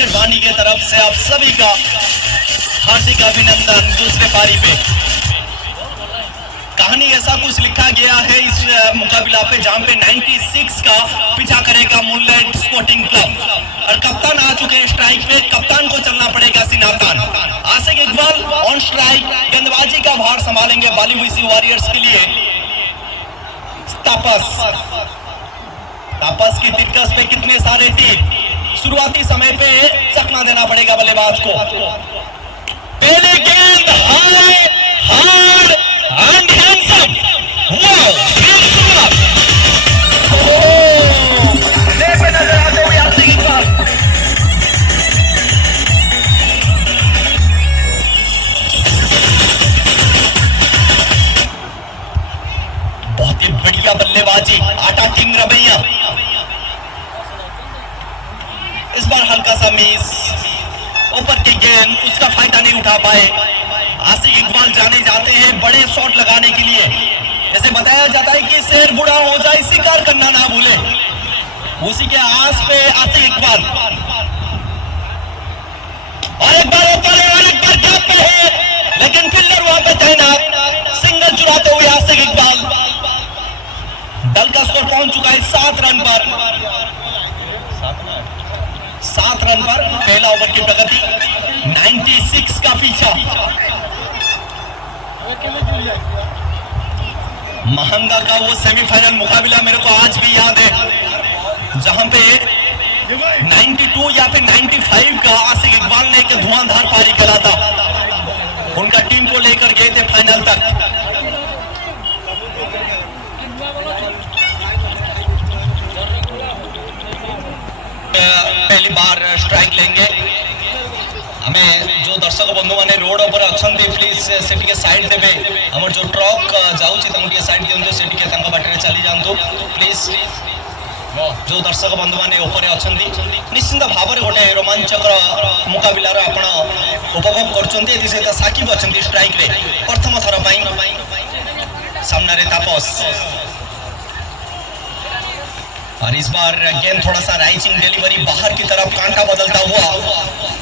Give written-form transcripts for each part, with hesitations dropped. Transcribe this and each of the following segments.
Cricket वाणी की तरफ से आप सभी का हार्दिक अभिनंदन। दूसरे पारी पे कहानी ऐसा कुछ लिखा गया है इस मुकाबला पे जहां पे 96 का पीछा करेगा मूनलाइट स्पोर्टिंग क्लब और कप्तान आ चुके हैं स्ट्राइक पे। कप्तान को चलना पड़ेगा सिनातान। आसिक इकबाल ऑन स्ट्राइक, गेंदबाजी का भार संभालेंगे बालीवुड वॉरियर्स के लिए तापस की दिक्कत पे कितने सारे टीम। शुरुआती समय पे चकमा देना पड़ेगा बल्लेबाज को। पहले गेंद हाय हार्ड एंड हैंडसम, वाओ पे नजर आते हुए आसिक इकबाल। बहुत ही बढ़िया बल्लेबाजी, आटा किंग रवैया। इस बार हल्का सा मिस, ऊपर की गेंद, उसका फायदा नहीं उठा पाए। आसिक इकबाल जाने जाते हैं बड़े शॉट लगाने के लिए। जैसे बताया जाता है कि शेर बुढ़ा हो जाए शिकार करना ना भूले, उसी के आस पे आसिक इकबाल। और एक बार ऊपर है और एक बार गैप पे है, लेकिन फिल्डर वहां पे तैनात। सिंगल चुराते हुए आसिक इकबाल। दल का स्कोर पहुंच चुका है 7 रन पर। 7 रन पर पहला ओवर की प्रगति। 96 का पीछा। महंगा का वो सेमीफाइनल मुकाबला मेरे को आज भी याद है, जहां पे 92 या फिर 95 का आसिक इकबाल ने एक धुआंधार पारी खेला था। उनका टीम को लेकर गए थे फाइनल तक। पहली बार स्ट्राइक लेंगे। हमें जो दर्शक बंधु मैंने रोड पर अच्छा प्लीज सेठी के साइड देवे। हमर जो ट्रक जाऊँ तंगे साइड दिंतु सेठी के बाटर चली जातु प्लीज। जो दर्शक बंधु मैंने ऊपर अच्छा निश्चिंत भाव में गोटे रोमांचकर मुकाबलार आपण उपभोग कर साकिब अच्छा स्ट्राइक रे प्रथम थर सामने तापस। और इस बार गेंद थोड़ा सा राइजिंग डिलीवरी बाहर की तरफ, कांटा बदलता हुआ,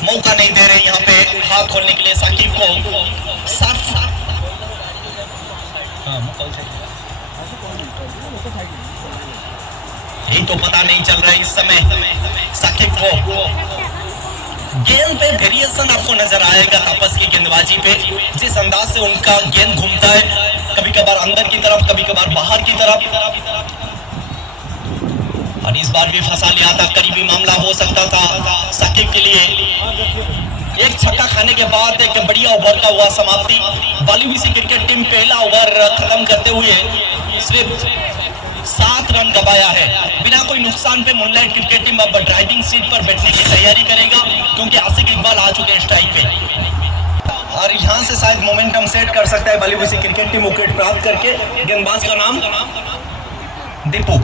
मौका नहीं दे रहे यहाँ पे हाथ खोलने के लिए साकिब को। यही तो पता नहीं चल रहा है इस समय साकिब को। गेंद पे वेरिएशन आपको नजर आएगा तापस की गेंदबाजी पे, जिस अंदाज से उनका गेंद घूमता है, कभी कभार अंदर की तरफ, कभी कभार बाहर की तरफ। और इस बार भी फंसा लिया था, करीबी मामला हो सकता था साकिब के लिए। एक छक्का खाने के बाद एक बढ़िया ओवर का हुआ समाप्ति। बालीवुड क्रिकेट टीम पहला ओवर खत्म करते हुए सिर्फ 7 रन गवाया है। बिना कोई नुकसान पे मूनलाइट क्रिकेट टीम अब ड्राइविंग सीट पर बैठने की तैयारी करेगा, क्योंकि आसिक इकबाल आ चुके हैं स्ट्राइक पे। और यहाँ से शायद मोमेंटम सेट कर सकता है बालीवुड क्रिकेट टीम विकेट प्राप्त करके। गेंदबाज का नाम दीपू,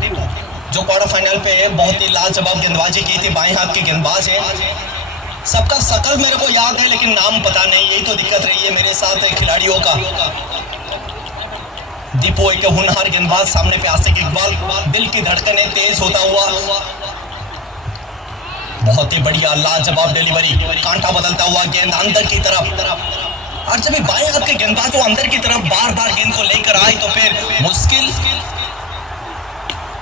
जो क्वार्टर फाइनल पे बहुत ही लाजवाब गेंदबाजी की थी। बाएं हाथ की गेंदबाज है। सबका शकल मेरे को याद है लेकिन नाम पता नहीं, यही तो दिक्कत रही है मेरे साथ खिलाड़ियों का। दीपू एक होनहार गेंदबाज, सामने पे आसिक इकबाल। दिल की धड़कनें तेज होता हुआ, बहुत ही बढ़िया लाजवाब डिलीवरी, कांटा बदलता हुआ गेंद अंदर की तरफ। और जब बाएं हाथ के गेंदबाज वो अंदर की तरफ बार बार गेंद को लेकर आए तो फिर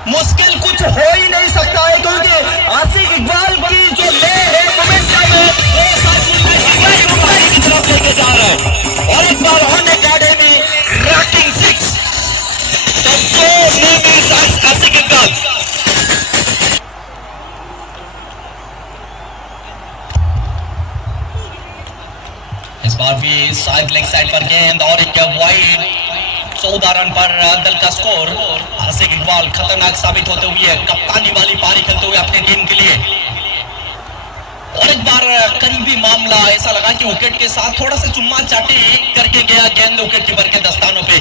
मुश्किल कुछ हो ही नहीं सकता है, क्योंकि आसिक इकबाल की जो ले है मोमेंटम है वो की तरफ लेके जा रहा है। और एक बार ऑन एकेडमी रॉकिंग 6 आसिक इकबाल। इस बार भी साइड लेग साइड पर गेंद और एक वाइड। 14 रन पर दल का स्कोर। आसिक इकबाल खतरनाक साबित होते हुए कप्तानी वाली पारी खेलते हुए अपने टीम के लिए। और एक बार करीबी मामला, ऐसा लगा कि विकेट के साथ थोड़ा सा चुम्मा चाटी करके गया गेंद विकेट कीपर के दस्तानों पे।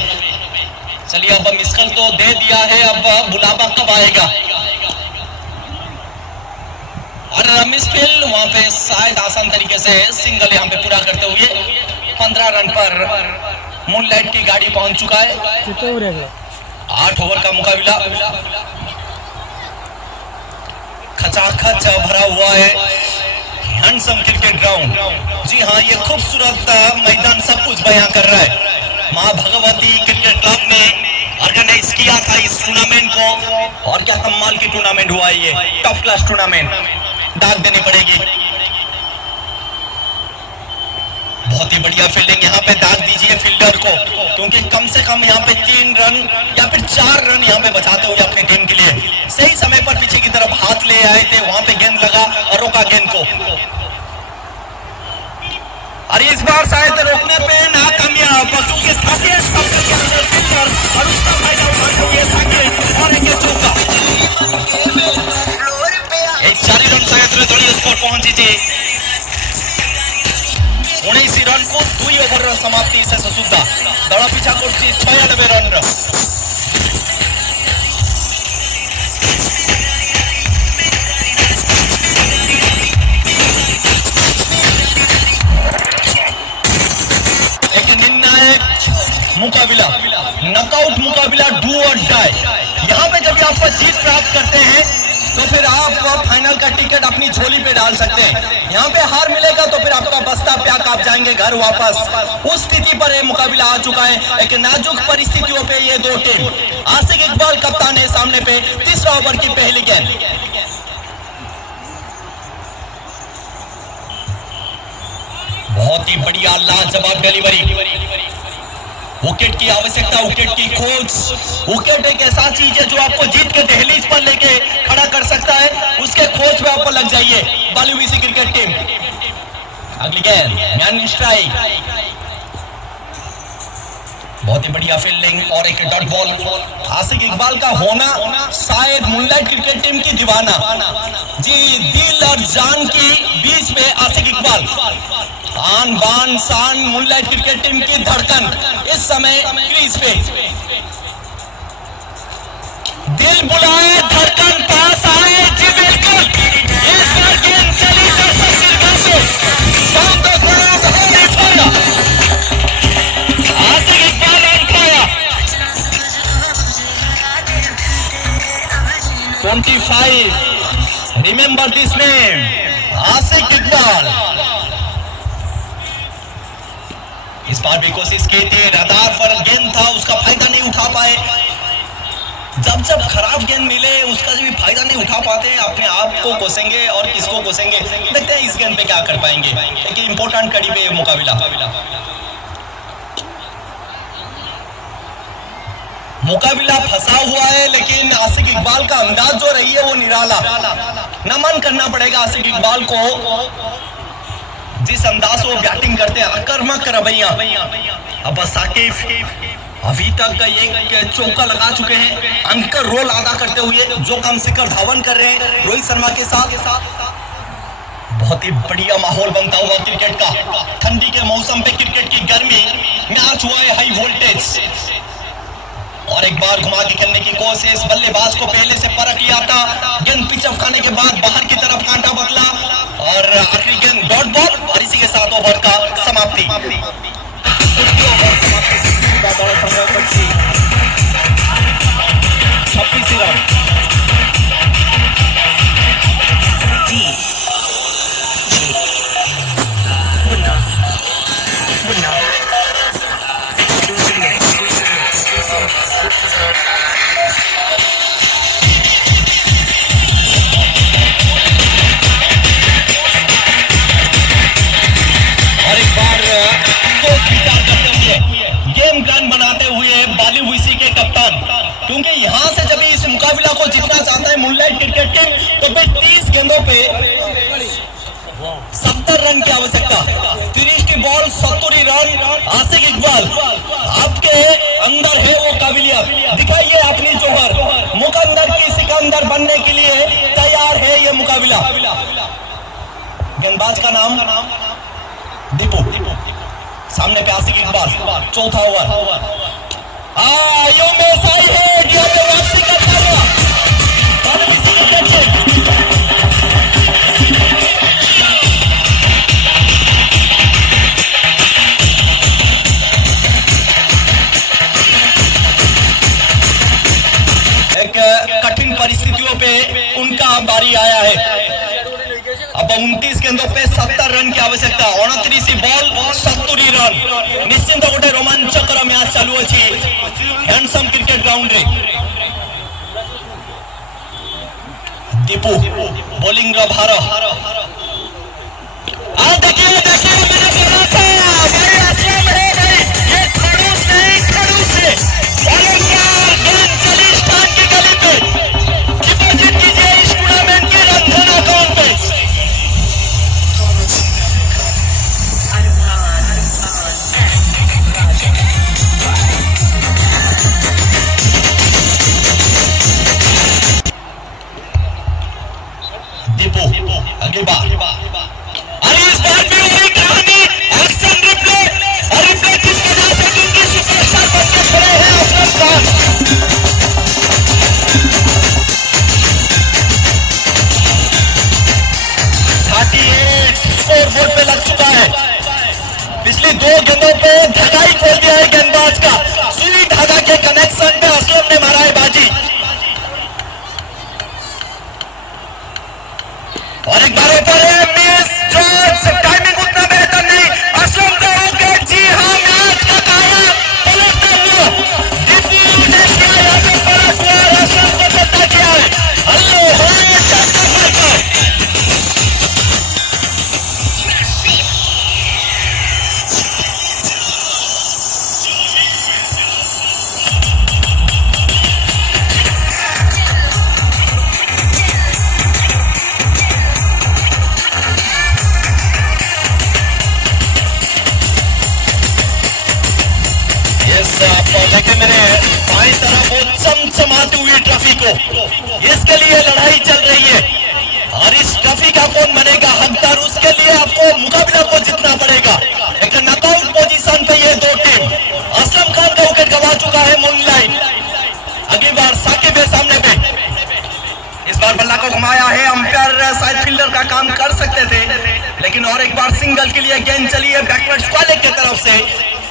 चलिए अब मिसकल तो दे दिया है, अब बुलावा कब आएगा। और मिसकिल वहां पे शायद आसान तरीके से सिंगल यहाँ पे पूरा करते हुए 15 रन पर मूनलाइट की गाड़ी पहुंच चुका है। 8 ओवर का मुकाबला खचाखच भरा हुआ है। Handsome cricket ground. जी हाँ, ये खूबसूरत मैदान सब कुछ बयां कर रहा है। माँ भगवती क्रिकेट क्लब ने ऑर्गेनाइज किया था इस टूर्नामेंट को, और क्या कमाल की टूर्नामेंट हुआ है, ये टॉप क्लास टूर्नामेंट। दाग देनी पड़ेगी, बहुत ही बढ़िया फील्डिंग। यहाँ पे दाग दीजिए फील्डर को, क्योंकि कम से कम यहाँ पे 3 रन या फिर 4 रन यहाँ पे बचाते हुए अपने टीम के लिए सही समय पर पीछे की तरफ हाथ ले आए थे, वहां पे गेंद लगा और रोका गेंद को। और इस बार शायद रोकने पे नाकामयाब, क्योंकि और उसका फायदा उठाते हुए और एक चौका। 4 रन शायद दलीय स्कोर पहुंची थी। 19 रन को 2 ओवर समाप्ति शेष सुद्धा दल पिछा कर 96 रन। एक निर्णायक मुकाबला, नॉकआउट मुकाबला, डू और डाई। यहाँ पे जब आप जीत प्राप्त करते हैं तो फिर आप फाइनल का टिकट अपनी झोली पे डाल सकते हैं। यहाँ पे हार मिलेगा तो फिर आपका बस्ता प्याक, आप जाएंगे घर वापस। उस स्थिति पर ये मुकाबला आ चुका है। एक नाजुक परिस्थितियों पे ये दो टीम। आसिक इकबाल कप्तान है सामने पे, तीसरा ओवर की पहली गेंद। बहुत ही बढ़िया लाजवाब डिलीवरी। विकेट की आवश्यकता, विकेट की खोज। विकेट एक ऐसा चीज है जो आपको जीत के दहलीज पर लेके खड़ा कर सकता है, उसके खोज में आप लग जाइए। बालीवीसी क्रिकेट टीम, अगली गेंद, मैन स्ट्राइक। बहुत ही बढ़िया फील्डिंग और एक डॉट बॉल। आसिक इकबाल का होना शायद मूनलाइट क्रिकेट टीम की दीवाना। जी, दिल और जान की बीच में आसिक इकबाल, आन बान शान, मूनलाइट क्रिकेट टीम की धड़कन इस समय क्रीज पे। दिल बुलाए, धड़कन पास आए। जी बिल्कुल, इस बार गेंद चली आसिक इकबाल रन पाया। 25, रिमेंबर दिस नेम, आसिक इकबाल। इस बार भी कोशिश की थी, रडार पर गेंद था, उसका फायदा नहीं उठा पाए। जब खराब गेंद मिले उसका भी फायदा नहीं उठा पाते, अपने आप को कोसेंगे और किसको कोसेंगे। देखते हैं इस गेंद पे क्या कर पाएंगे। एक इंपॉर्टेंट कड़ी पे मुकाबला फंसा हुआ है, लेकिन आसिक इकबाल का अंदाज जो रही है वो निराला। नमन करना पड़ेगा आसिक इकबाल को, जिस अंदाज वो बैटिंग करते हैं, आक्रामक रवैया। अब साकिब अभी तक एक चौका लगा चुके हैं, अंकर रोल अदा करते हुए जो काम शिखर धवन कर रहे हैं रोहित शर्मा के साथ। बहुत ही बढ़िया माहौल बनता हुआ क्रिकेट का। ठंडी के मौसम पे क्रिकेट की गर्मी, मैच हुआ है हाई वोल्टेज। और एक बार घुमा के खेलने की कोशिश, बल्लेबाज को पहले से परख लिया था। गेंद पिचअप खाने के बाद बाहर की तरफ कांटा बदला और आखिरी गेंद डॉट बॉल, और इसी के साथ ओवर का समाप्ति। 26 रन। और एक बार विचार करते हुए गेम प्लान बनाते हुए बालीवीसी के कप्तान, क्योंकि यहां से जब इस मुकाबला को जीतना चाहता है मूनलाइट क्रिकेट टीम, तो फिर 30 गेंदों पे 70 रन की आवश्यकता। 30 की बॉल 70 रन। आसिक इकबाल, आपके अंदर है वो काबिलियत, दिखाइए अपनी जोहर। मुकद्दर की सिकंदर बनने के लिए तैयार है ये मुकाबला। गेंदबाज का नाम दीपू, सामने पे आसिक इकबाल, चौथा ओवर। यो में सही है, वापसी करता हुआ एक कठिन परिस्थितियों पे उनका बारी आया है। अब 29 के गेंदों पे 70 रन की आवश्यकता 29 बॉल 70 रन निश्चिंत गोटे रोमांचकर मैच चालू अछि हैंडसम क्रिकेट ग्राउंड रे दीपू बॉलिंग रो भार आ देखिए मैंने बोला था भाई असलम है भाई ये खड़ूस नहीं खड़ूस है बॉलिंग का गेंद चली स्थान की गली पे डिपॉजिट कीजिए इस टूर्नामेंट के रंधन अकाउंट पे दीपू अगली बार अरे इस बार भी वही कहानी एक्शन रिप्ले और रिप्ले जिस वजह से उनकी सुपरस्टार बन के खड़े हैं असलम खान 38 स्कोर बोर्ड पे लग चुका है पिछली 2 गेंदों पे धागा ही खोल दिया है गेंदबाज का सुई धागा के कनेक्शन पे असलम ने मारा है बाजी और एक बार ऊपर है मिस जॉर्ज टाइमिंग उतना बेहतर नहीं असलम का विकेट जी हां मैच का काया पलटता हुआ दीपू ने किया यहां पे पलट हुआ असलम को सत्ता किया है अल्लाह हो चक्का मारकर लेकिन मेरे बाईं तरफ वो चमचमाती हुई ट्रॉफी को इसके लिए लड़ाई चल रही है और इस ट्रॉफी का कौन बनेगा हकदार उसके लिए आपको मुकाबला को जीतना पड़ेगा एक नॉकआउट पोजीशन पे ये 2 टीम असलम खान का विकेट गंवा चुका है मूनलाइट अगली बार साकिब है सामने पे इस बार बल्ला को घुमाया है अंपायर साइड फील्डर का काम कर सकते थे लेकिन और एक बार सिंगल के लिए गेंद चली है बैकवर्ड स्क्वायर की तरफ से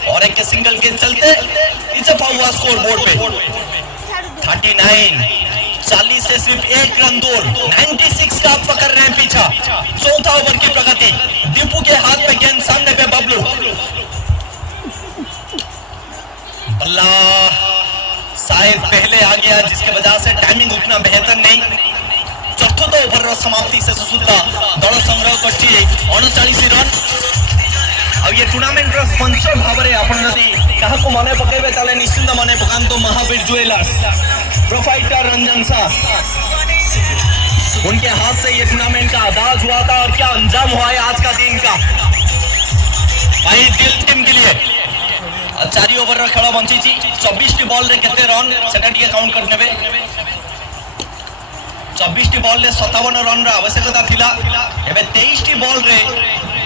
और एक सिंगल के चलते इजाफा हुआ स्कोर बोर्ड पे 39 40 से सिर्फ 1 रन दूर 96 का पकड़ रहे हैं पीछा चौथा ओवर की प्रगति दीपू के हाथ में गेंद सामने पे बबलू बल्ला शायद पहले आ गया जिसके वजह से टाइमिंग उतना बेहतर नहीं चतुर्थ ओवर समाप्ति से सुधा दल संग्रह कर 39 रन अब ये टूर्नामेंट स्पॉन्सर भावरे आपण जदि काहाको मने पकेबे ताले निश्चिंत मने पकांतो महावीर ज्वेलर्स प्रोफाइटर रंजन शाह उनके हाथ से ये टूर्नामेंट का आगाज हुआ था और क्या अंजाम हुआ है आज का दिन का भाई दिल टीम के लिए 4 ओवर खेल बंची 24 टी बॉल रे केते रन सेटा टिके काउंट करने बे 24 टी बॉल रे 57 रन रा आवश्यकता थिला एबे 23 टी बॉल रे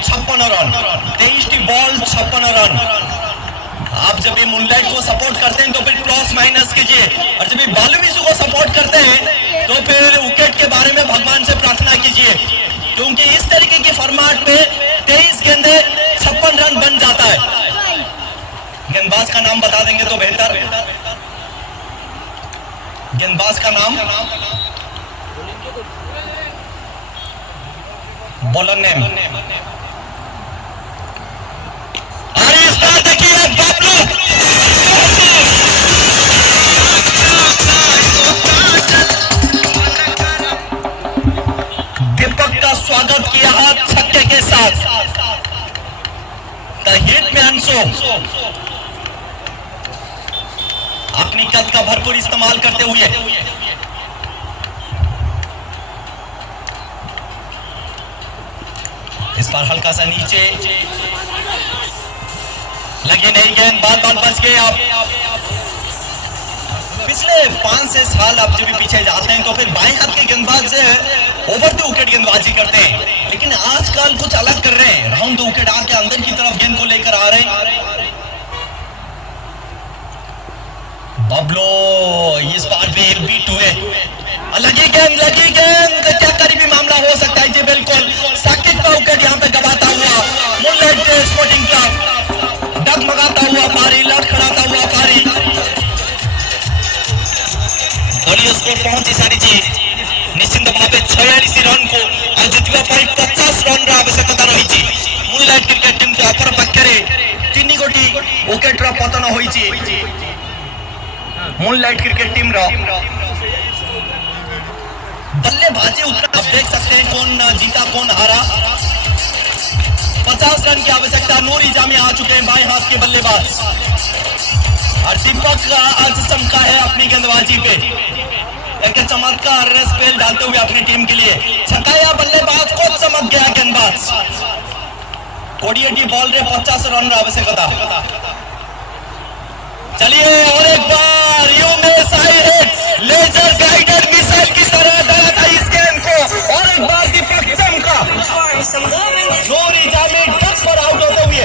56 रन 23 टी बॉल 56 रन आप जब ये मूनलाइट को सपोर्ट करते हैं तो फिर प्लस माइनस कीजिए और जब ये बालूमिसु को सपोर्ट करते हैं तो फिर विकेट के बारे में भगवान से प्रार्थना कीजिए क्योंकि इस तरीके के फॉर्मेट में 23 गेंदे 56 रन बन जाता है गेंदबाज का नाम बता देंगे तो बेहतर गेंदबाज का नाम बॉलर नेम इस बार देखिए बबलू दीपक का स्वागत किया हाथ छक्के के साथ द हिट में अंशु अपनी कद का भरपूर इस्तेमाल करते हुए इस बार हल्का सा नीचे लगी नहीं गेंद बात बच गए आप पिछले 5-6 साल आप जब भी पीछे जाते हैं तो फिर बाएं हाथ के गेंदबाज से ओवर द विकेट गेंदबाजी करते हैं लेकिन आजकल कुछ अलग कर रहे हैं राउंड द विकेट आके अंदर की तरफ गेंद को लेकर आ रहे हैं बबलो इस बार भी एक बीट हुए लगी गेंद क्या करीबी मामला हो सकता है जी बिल्कुल साकिब का विकेट यहाँ पे गवाता हुआ मूनलाइट स्पोर्टिंग क्लब डगमगाता हुआ पारी लड़खड़ाता हुआ पारी दलीय स्कोर पहुंची सारी निश्चिंत भाव 46 रन को और जितवा 50 ରନ୍ର ଆବଶ୍ୟକତା ରହିଛି। ମୁନଲାଇଟ୍ କ୍ରିକେଟ ଟିମ୍ ଅପର ପକ୍ଷରେ 3 ଗୋଟି ୱିକେଟର ପତନ ହୋଇଛି मुनलाइट क्रिकेट टीम रा बल्लेबाजी उत्तर आप देख सकते हैं कौन जीता कौन हारा। 50 रन की आवश्यकता नूरी जामी आ चुके हैं बाएं हाथ के बल्लेबाज और दीपक आज चमका है अपनी गेंदबाजी पे एक चमत्कार स्पेल डालते हुए अपनी टीम के लिए। छकाया बल्लेबाज को चमक गया गेंदबाज। कोडियटी बॉल रे 50 रन आवश्यकता। चलिए और एक बार यू में साइड लेजर गाइडेड मिसाइल की तरह डाला था इस गेंद को और एक बार दीपक चमका। नूरी जामी टच पर आउट होते हुए।